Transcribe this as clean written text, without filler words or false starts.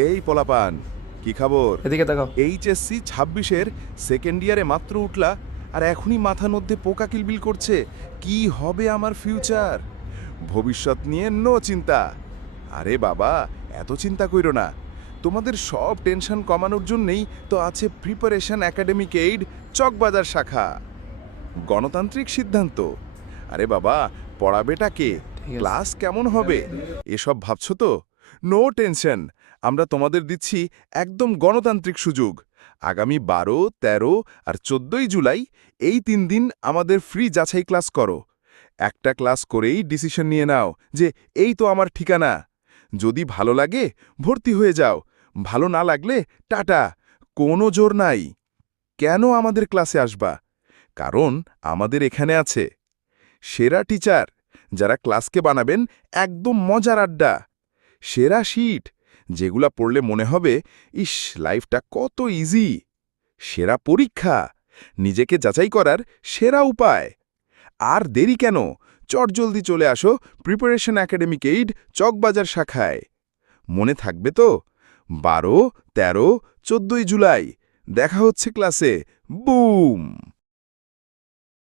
এই পোলাপান, কি খবর? এদিকে তাকাও। এইচএসসি ২৬-এর সেকেন্ড ইয়ারে মাত্র উঠলা আর এখনই মাথার মধ্যে পোকা কিলবিল করছে। কি হবে আমার ফিউচার? ভবিষ্যৎ নিয়ে নো চিন্তা। আরে বাবা, এত চিন্তা কইরো না। তোমাদের সব টেনশন কমানোর জন্যই তো আছে প্রিপারেশন একাডেমিক এইড চকবাজার শাখা। গণতান্ত্রিক সিদ্ধান্ত। আরে বাবা, পড়াবেটা কে? ঠিক আছে। ক্লাস কেমন হবে? এসব ভাবছো তো? No tension. আমরা তোমাদের দিচ্ছি একদম গণতান্ত্রিক সুযোগ। আগামী ১২, ১৩ আর ১৪ই জুলাই এই ৩ দিন আমাদের ফ্রি যাচাই ক্লাস করো। একটা ক্লাস করেই ডিসিশন নিয়ে নাও যে এই তো আমার ঠিকানা। যদি ভালো লাগে ভর্তি হয়ে যাও, ভালো না লাগলে টাটা। কোনো জোর নাই। কেন আমাদের ক্লাসে আসবা? কারণ আমাদের এখানে আছে সেরা টিচার, যারা ক্লাসকে বানাবেন একদম মজার আড্ডা। সেরা শিট, যেগুলা পড়লে মনে হবে ইস, লাইফটা কত ইজি। সেরা পরীক্ষা, নিজেকে যাচাই করার সেরা উপায়। আর দেরি কেন? চটজলদি চলে আসো প্রিপারেশন একাডেমিক এইড চকবাজার শাখায়। মনে থাকবে তো? ১২, ১৩, ১৪ই জুলাই দেখা হচ্ছে ক্লাসে। বুম!